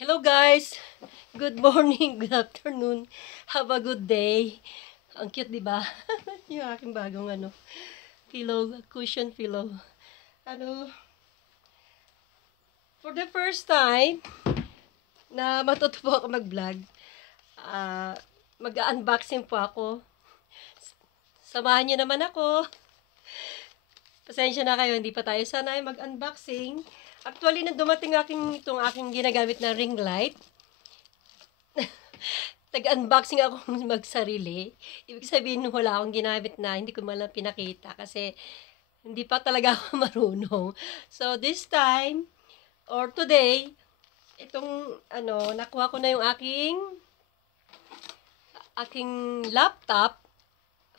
Hello guys! Good morning, good afternoon. Have a good day. Ang cute, di ba? Yung aking bagong pillow, cushion pillow. Ano, for the first time na matuto po ako mag-vlog, ah, mag-unboxing po ako. Samahan niyo naman ako. Pasensya na kayo, hindi pa tayo sanay mag-unboxing. Actually, nang dumating itong aking ginagamit na ring light, nag-unboxing ako magsarili. Ibig sabihin, wala akong ginamit na, hindi ko malang pinakita kasi hindi pa talaga ako marunong. So, this time, or today, nakuha ko na yung aking laptop.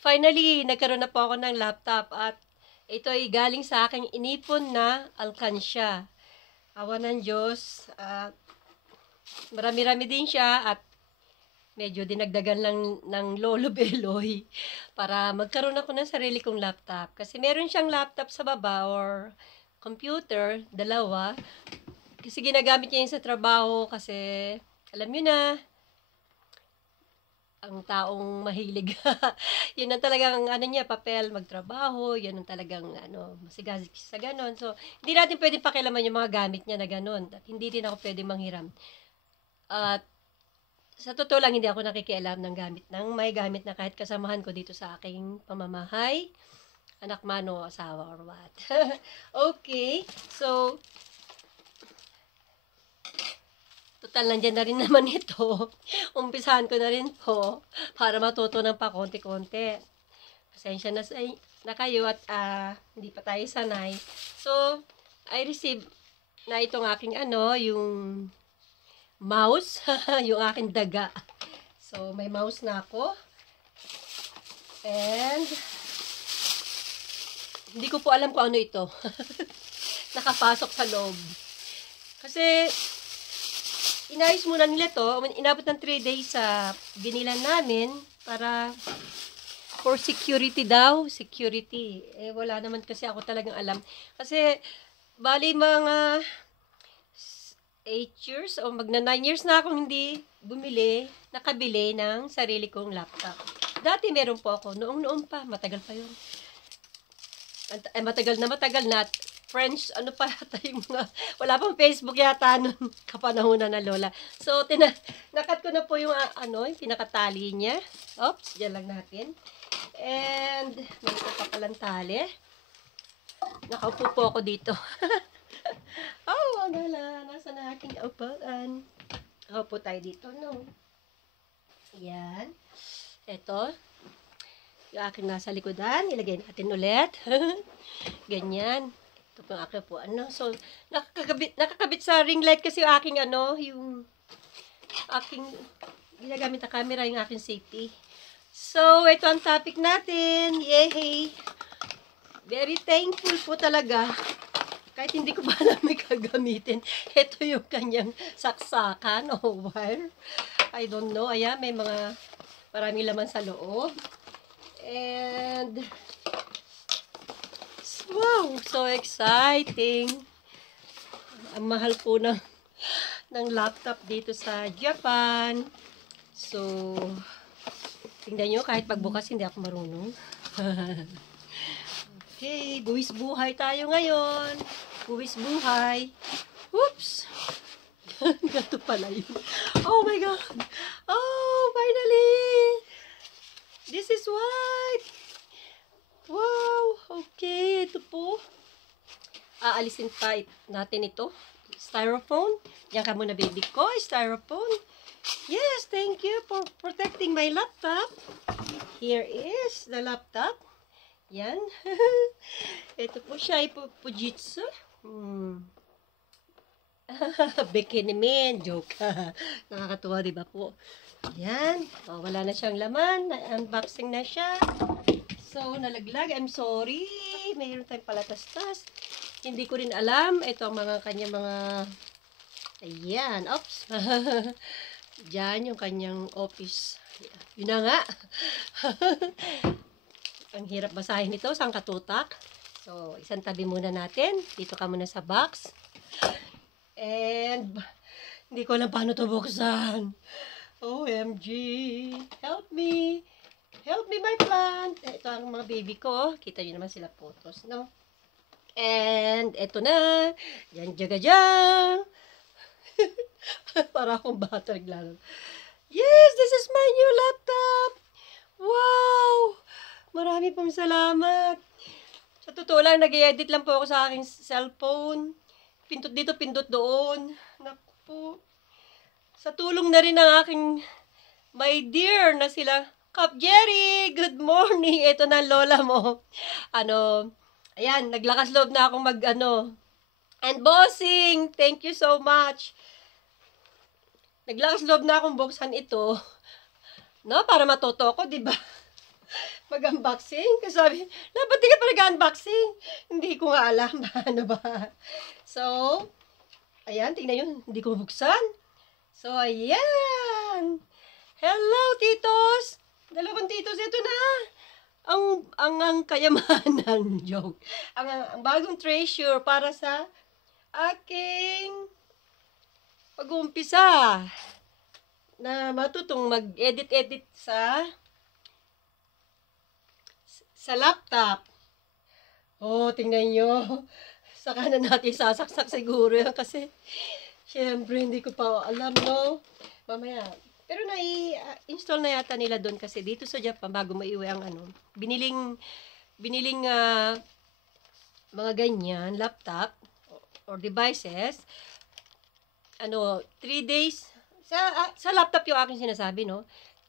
Finally, nagkaroon na po ako ng laptop at ito ay galing sa aking inipon na alkansya. Awa ng Diyos. Marami-rami din siya at medyo dinagdagan lang ng lolo beloy para magkaroon ako ng sarili kong laptop. Kasi meron siyang laptop sa baba or computer, dalawa. Kasi ginagamit niya yun sa trabaho kasi alam niyo na, ang taong mahilig. Yun ang talagang niya, papel, magtrabaho, yun ang talagang masigasig sa ganon. So, hindi natin pwedeng pakialaman yung mga gamit niya na ganon. At hindi din ako pwedeng manghiram. At sa totoo lang, hindi ako nakikialam ng may gamit na kahit kasamahan ko dito sa aking pamamahay. Anak man o asawa or what. Okay, so, total, nandyan na rin naman ito. Umpisahan ko na rin po para matuto ng pa konti-konti. Pasensya na kayo at hindi pa tayo sanay. So, I received na itong aking yung mouse, yung aking daga. So, may mouse na ako. And, hindi ko po alam kung ano ito. Nakapasok sa loob. Kasi, inayos muna nila to. Inabot ng 3 days sa binilan namin para for security daw. Security. Eh, wala naman kasi ako talagang alam. Kasi, bali mga 8 years o magna 9 years na akong hindi nakabili ng sarili kong laptop. Dati meron po ako. Noong pa. Matagal pa yun. Matagal na. French, pa yata yung mga, wala pang Facebook yata nun kapanahonan na lola. So, nakat ko na po yung, yung pinakatali niya. Oops, dyan lang natin. And, may ito pa palang tali. Nakaupo po ako dito. Oh, nasa na aking upaan. Nakaupo tayo dito, no? Yan. Ito. Yung aking nasa likodan. Ilagay natin ulit. Ganyan. Ito po aking po, So, nakakabit sa ring light kasi yung aking, yung aking ginagamit na camera, yung aking safety. So, ito ang topic natin. Yay! Very thankful po talaga. Kahit hindi ko ba alam may kagamitin. Ito yung kanyang saksakan o wire. I don't know. Ayan, may maraming laman sa loob. And, wow, so exciting. Ang mahal po ng laptop dito sa Japan. So, tingnan nyo, kahit pagbukas hindi ako marunong. Okay, buwis buhay tayo ngayon. Buwis buhay. Oops! Gato pala yun. Oh my God! Oh, finally! This is white! Wow! Okay, ito po. Aalisin pa natin ito. Styrofoam. Yan ka muna, baby ko. Styrofoam. Yes, thank you for protecting my laptop. Here is the laptop. Yan. Ito po siya, Fujitsu. Bikini man. Joke. Nakakatuwa, diba po? Yan. Oh, wala na siyang laman. Unboxing na siya. So, nalaglag. I'm sorry. Mayroon tayong palatastas. Hindi ko rin alam. Ito ang kanyang mga... Ayan. Oops. Diyan yung kanyang office. Yun na nga. Ang hirap basahin ito. Sangkatutak. So, isang tabi muna natin. Dito ka muna sa box. And, Hindi ko alam paano to buksan. OMG. Help me. Help me, my plant. Ito ang mga baby ko. Kita niyo naman sila photos, no? And ito na. Yan, jaga-jang. Para akong bata naglaro. Yes, this is my new laptop. Wow! Marami pong salamat. Sa totoo lang, nag-edit lang po ako sa aking cellphone. Pindot dito, pindot doon. Naku po. Sa tulong na rin ng aking my dear na sila, Kap Jerry, good morning. Ito na lola mo. Ayan, naglakas loob na akong And bossing, thank you so much. Naglakas loob na akong buksan ito. No, para matuto ko, di ba? Mag-unboxing. Kasi sabi, ba't di ka pa nag-unboxing? Hindi ko nga alam. Ano ba? So, ayan, tingnan yun. Hindi ko buksan. So, ayan. Hello, titos. Dalawang titos. Ito na. Ang kayamanan. Joke. Ang bagong treasure para sa aking pag-uumpisa na matutong mag-edit-edit sa laptop. Oh, tingnan nyo. Saka na natin sasaksak siguro yan kasi syempre hindi ko pa alam, no? Mamaya. Pero install na yata nila doon kasi dito sa Japan bago maiuwi ang biniling mga ganyan, laptop or devices. 3 days sa laptop yung aking sinasabi, no?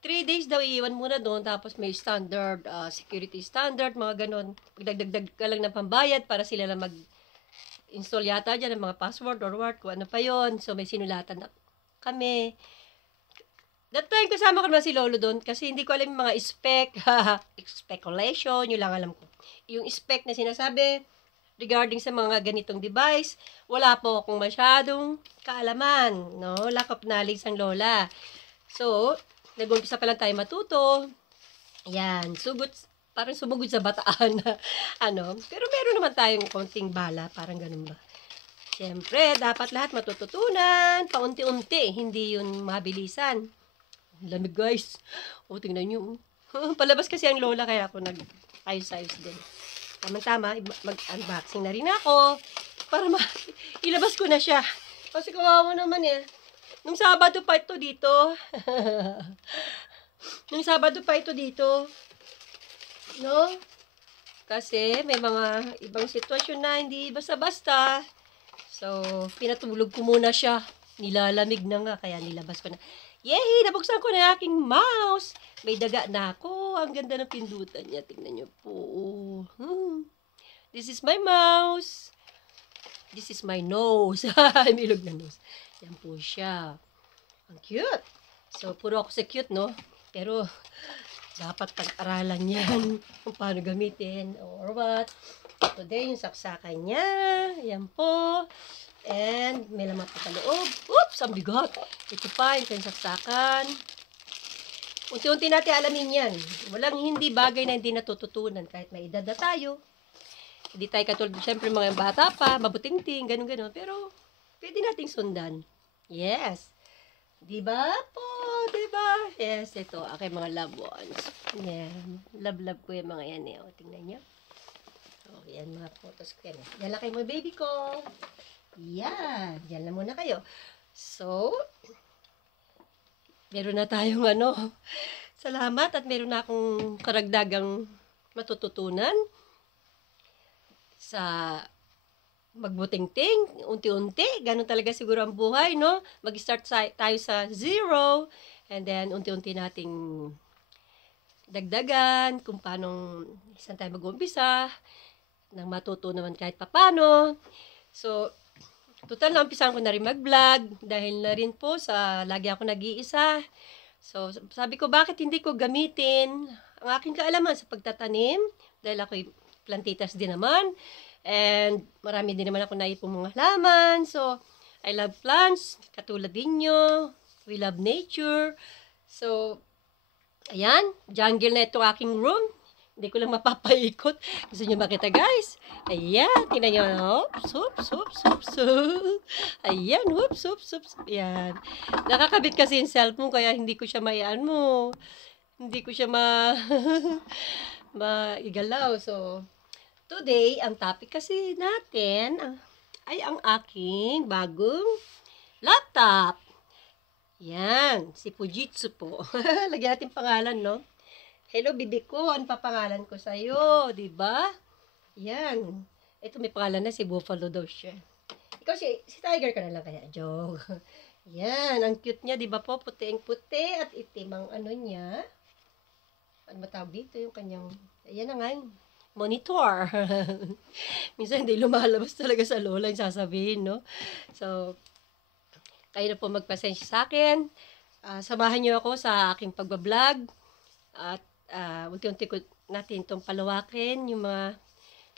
3 days daw iiwan muna doon, tapos may standard, security standard, mga ganon. Magdagdag ka lang ng pambayad para sila lang mag-install yata dyan ng mga password or what, kung ano pa yon. So, may sinulatan na kami. That time, kasama ko naman si Lolo doon kasi hindi ko alam yung mga spec, speculation, yun lang alam ko. Yung spec na sinasabi regarding sa mga ganitong device, wala po akong masyadong kaalaman, no? Lack of knowledge ang Lola. So, nag-umpisa pa lang tayo matuto. Yan, parang sumugod sa bataan na, pero meron naman tayong konting bala, parang ganun ba. Siyempre, dapat lahat matututunan, paunti-unti, hindi yun mabilisan. Lamig guys. O, tingnan nyo. Palabas kasi ang Lola, kaya ako nag-ayos-ayos din. Tama-tama, mag-unboxing na rin ako, para ilabas ko na siya. Kasi kawawa naman eh. Nung Sabado pa ito dito. Nung Sabado pa ito dito. No? Kasi may mga ibang sitwasyon na hindi basta-basta. So, pinatulog ko muna siya. Nilalamig na nga, kaya nilabas ko na. Yay! Nabuksan ko na yung aking mouse. May daga na ako. Ang ganda ng pindutan niya. Tingnan niyo po. This is my mouse. This is my nose. Milog na nose. Yan po siya. Ang cute. So, puro ako sa cute, no? Pero, dapat pag-aralan yan kung paano gamitin or what. Today, yung saksakan niya. Yan po. And, may laman pa sa loob. Oops! Ang bigot. Ito pa, yung saksakan. Unti-unti natin alamin yan. Walang hindi bagay na hindi natututunan. Kahit may edad na tayo. Hindi tayo katulad, siyempre mga bata pa, mabuting-ting, ganun-ganun. Pero, pwede nating sundan. Yes. Diba po? Diba? Yes, ito. Aking mga loved ones. Yan. Love-love ko yung mga yan eh. O, tingnan nyo. O, yan mga photos ko yan. Yan lang kayo mga baby ko. Yan. Yan lang muna kayo. So, meron na tayong salamat at meron na akong karagdagang matututunan sa magbuting-ting, unti-unti. Ganun talaga siguro ang buhay, no? Mag-start tayo sa zero and then unti-unti nating dagdagan kung paano saan tayo mag-umpisa nang matuto naman kahit papano. So, total na umpisahan ko na rin mag-vlog dahil na rin po sa lagi ako nag-iisa. So, sabi ko bakit hindi ko gamitin ang aking kaalaman sa pagtatanim dahil ako'y plantitas din naman. And marami din naman ako naipong mga halaman. So, I love plants. Katulad din nyo. We love nature. So, ayan. Jungle na ito aking room. Hindi ko lang mapapaikot. Gusto niyo makita, guys? Ayan, tingnan niyo. Oops, oops, oops, oops, oops. Ayan, oops, oops, oops. Ayan. Nakakabit kasi yung cellphone, kaya hindi ko siya mo. Hindi ko siya maigalaw. So, today, ang topic kasi natin ay ang aking bagong laptop. Yan, si Fujitsu po. Lagyan natin pangalan, no? Hello, bibi ko. Ano pa pangalan ko sa'yo? Diba? Yan. Ito may pangalan na, si Buffalo daw siya. Ikaw si Tiger ka na lang kaya. Joke. Yan, ang cute niya, diba po? Puting-puti at itim ang ano niya. Ano matawag dito? Yung kanyang, ayan na nga yung monitor. Minsan hindi lumalabas talaga sa lola yung sasabihin, no? So, kayo na po magpasensya sa akin. Samahan niyo ako sa aking pagbablog. At unti-unti ko natin itong palawakin. Yung mga,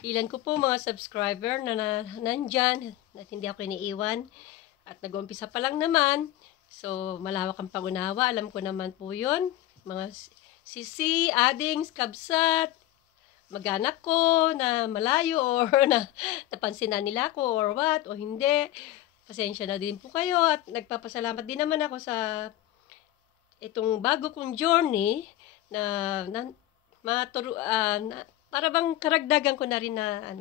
ilan ko po mga subscriber na nandyan. At hindi ako iniiwan. At nag-umpisa pa lang naman. So, malawak ang pangunawa. Alam ko naman po yun. Mga sisi, adings, kabsat, mag-anak ko na malayo or na napansin na nila ko or what o hindi. Pasensya na din po kayo at nagpapasalamat din naman ako sa itong bago kong journey na para bang karagdagan ko na rin na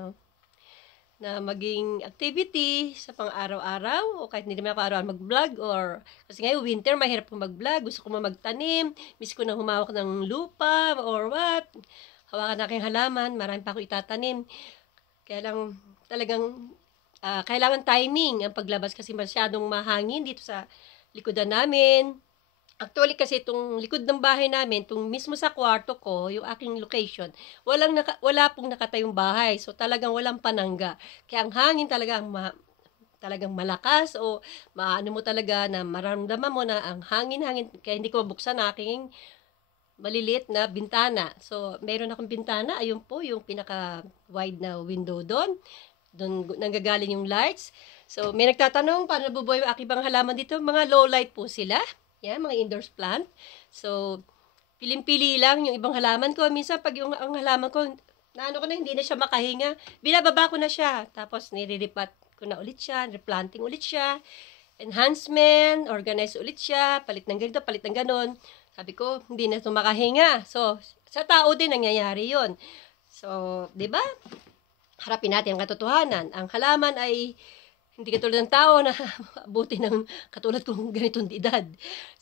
na maging activity sa pang-araw-araw o kahit hindi naman ako araw-araw mag-vlog or kasi ngayon winter mahirap po mag-vlog, gusto ko magtanim, miss ko na humawak ng lupa or what, hawakan na aking halaman, marami pa ako itatanim. Kaya lang talagang kailangan timing ang paglabas kasi masyadong mahangin dito sa likodan namin. Actually kasi itong likod ng bahay namin, itong mismo sa kwarto ko, yung aking location, wala pong nakatayong bahay. So talagang walang panangga. Kaya ang hangin talagang malakas o maano mo talaga na maramdaman mo na ang hangin-hangin. Kaya hindi ko mabuksan ang aking maliliit na bintana. So meron akong bintana, ayun po yung pinaka-wide na window doon. Doon nanggagaling yung lights. So may nagtatanong paano nabubuhay yung aking bang halaman dito. Mga low light po sila. Yan, mga indoors plant. So, piling-pili lang yung ibang halaman ko. Minsan, pag ang halaman ko, naano ko na, hindi na siya makahinga, binababa ko na siya. Tapos, niriripat ko na ulit siya, replanting ulit siya, enhancement, organize ulit siya, palit ng ganito, palit ng ganon. Sabi ko, hindi na ito makahinga. So, sa tao din nangyayari yon. So, di ba? Harapin natin ang katotohanan. Ang halaman ay hindi katulad ng tao na abuti ng katulad kong ganitong edad.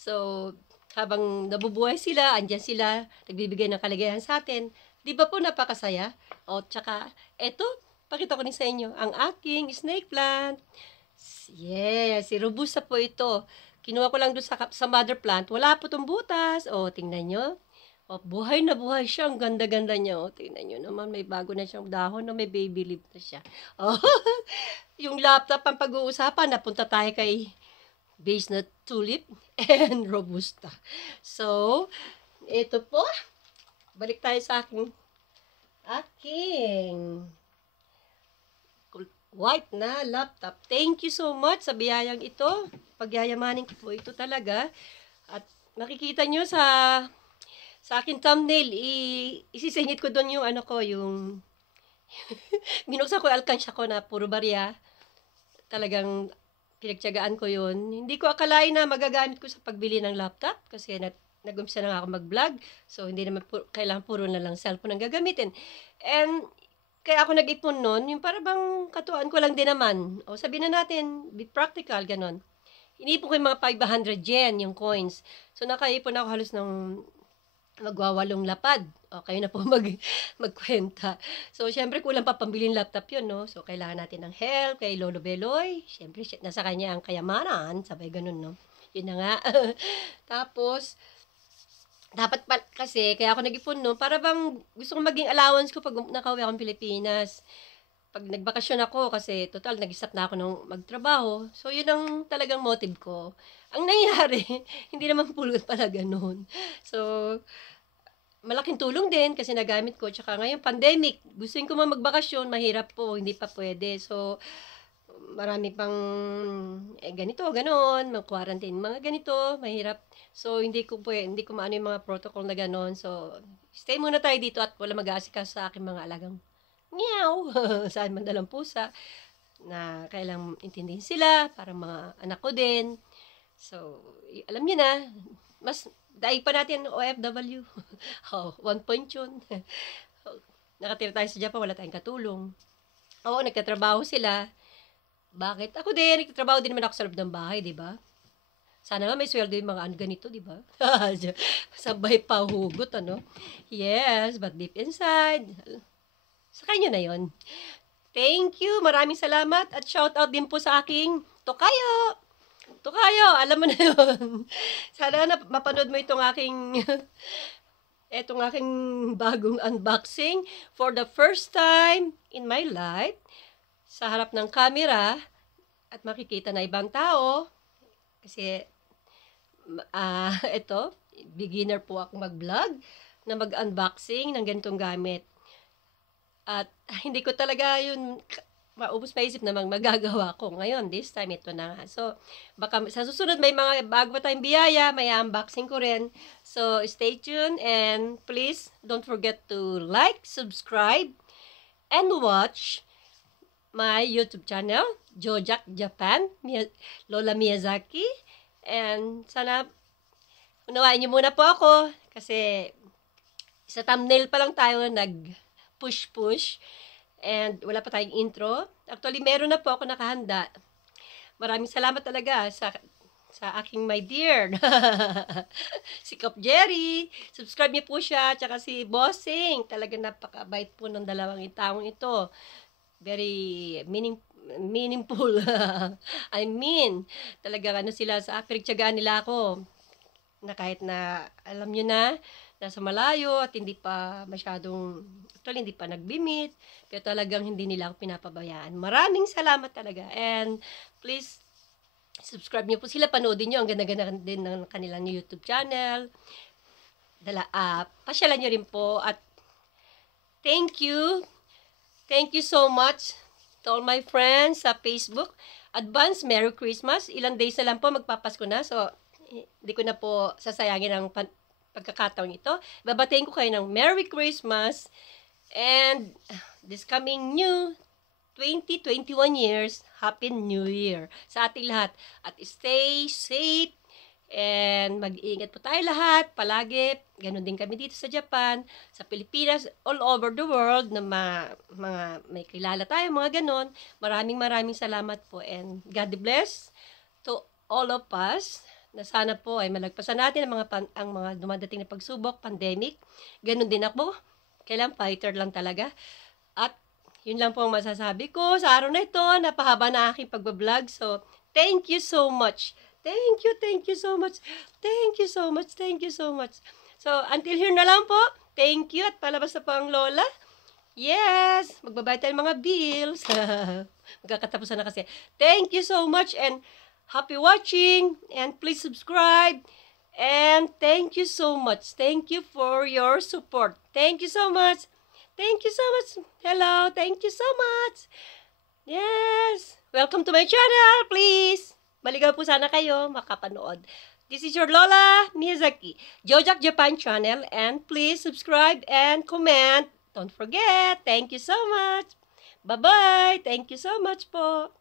So, habang nabubuhay sila, andyan sila, nagbibigay ng kaligayahan sa atin, di ba po napakasaya? O, tsaka, eto, pakita ko din sa inyo, ang aking snake plant. Yes, si Robusta po ito. Kinuha ko lang doon sa mother plant. Wala po itong butas. O, tingnan nyo. O, buhay na buhay siya. Ang ganda-ganda niya. O, tingnan nyo naman. May bago na siyang dahon na may baby leaf na siya. O, yung laptop ang pag-uusapan. Napunta tayo kay base na tulip and robusta. So, ito po. Balik tayo sa aking white na laptop. Thank you so much sa biyayang ito. Pagyayamanin ko po ito talaga. At nakikita nyo sa aking thumbnail, isisingit ko doon yung yung binuksan ko yung alkansya ko na puro barya. Talagang pinagtiyagaan ko yun. Hindi ko akalain na magagamit ko sa pagbili ng laptop kasi nag-umpisa na nga ako mag-vlog. So, hindi naman kailangan puro na lang cellphone ang gagamitin. And, kaya ako nag-ipon nun, yung para bang katuan ko lang din naman. O sabihin na natin, be practical, ganon. Inipon ko yung mga 500 yen, yung coins. So, nakaipon ako halos ng magwawalong lapad. O, kayo na po magkwenta. So, syempre, kulang pa pambilin laptop yun, no? So, kailangan natin ng help kay Lolo Beloy. Syempre, nasa kanya ang kayamanan. Sabay ganun, no? Yun na nga. Tapos, dapat pa kasi, kaya ako nag-ipon no, para bang gusto kong maging allowance ko pag nakauwi akong Pilipinas. Pag nagbakasyon ako, kasi total, nag-stop na ako ng magtrabaho. So, yun ang talagang motive ko. Ang nangyari, hindi naman pulot pala ganun. So, malaking tulong din kasi nagamit ko. Tsaka ngayon, pandemic, gusto ko magbakasyon, mahirap po, hindi pa pwede. So, marami pang ganito, ganon, mag-quarantine, mga ganito, mahirap. So, hindi ko maano yung mga protocol na ganon. So, stay muna tayo dito at wala mag-aasikas sa aking mga alagang meow, saan man dalang pusa, na kailang intindihin sila, para mga anak ko din. So, alam niyo na, mas daig pa natin ang OFW. Oh, 1 point yun. Nakatira tayo sa Japan, wala tayong katulong. Oo, nagtatrabaho sila. Bakit? Ako din, nagtatrabaho din naman ako sa loob ng bahay, di ba? Sana nga may sweldo yung mga ganito, di ba? Sabay pa hugot, ano? Yes, but deep inside, sa kanya na yon. Thank you, maraming salamat at shout out din po sa aking Tokayo. Tokayo, alam mo na yun. Sana na mapanood mo itong aking bagong unboxing for the first time in my life sa harap ng camera at makikita na ibang tao kasi ito, beginner po ako mag-vlog na mag-unboxing ng ganitong gamit. At hindi ko talaga yun maubos maisip na magagawa ko. Ngayon, this time, ito na nga. So, baka sa susunod, may mga bago pa tayong biyaya, may unboxing ko rin. So, stay tuned and please don't forget to like, subscribe, and watch my YouTube channel, Jojak Japan, Lola Miyazaki. And sana, unawain niyo muna po ako kasi sa thumbnail pa lang tayo nag-push. And wala pa tayong intro. Actually, meron na po ako nakahanda. Maraming salamat talaga sa aking my dear. Si Cop Jerry. Subscribe niyo po siya. Tsaka si Bossing. Talaga napakabait po ng dalawang taong ito. Very meaningful. I mean, talaga sila sa pinagtiyagaan nila ako. Na kahit na, alam nyo na, nasa malayo at hindi pa masyadong, actually hindi pa nag-meet, pero talagang hindi nila ako pinapabayaan. Maraming salamat talaga. And please, subscribe niyo po sila, panoodin niyo. Ang ganda-ganda din ng kanilang YouTube channel. Pasyalan niyo rin po. At thank you. Thank you so much to all my friends sa Facebook. Advance Merry Christmas. Ilang days na lang po, magpapasko na. So, hindi ko na po sasayangin ang pagkakataon ito. Babatiin ko kayo ng Merry Christmas and this coming new 2021 years, Happy New Year sa ating lahat. At stay safe and mag-iingat po tayo lahat palagi. Ganon din kami dito sa Japan, sa Pilipinas, all over the world na mga may kilala tayo, mga ganon. Maraming salamat po and God bless to all of us. Na sana po ay malagpasan natin ang mga dumadating na pagsubok, pandemic. Ganon din ako. Kailan fighter lang talaga. At yun lang po ang masasabi ko sa araw na ito. Napahaba na aking pagbablog. So, thank you so much. Thank you so much. Thank you so much. So, until here na lang po. Thank you at palabas na po ang Lola. Yes! Magbabayad tayo ng mga bills. Magkakatapusan na kasi. Thank you so much and happy watching and please subscribe and thank you so much. Thank you for your support. Thank you so much. Thank you so much. Hello. Thank you so much. Yes. Welcome to my channel. Please. Maligaw po sana kayo makapanood. This is your Lola Miyazaki, Jojak Japan channel and please subscribe and comment. Don't forget. Thank you so much. Bye-bye. Thank you so much po.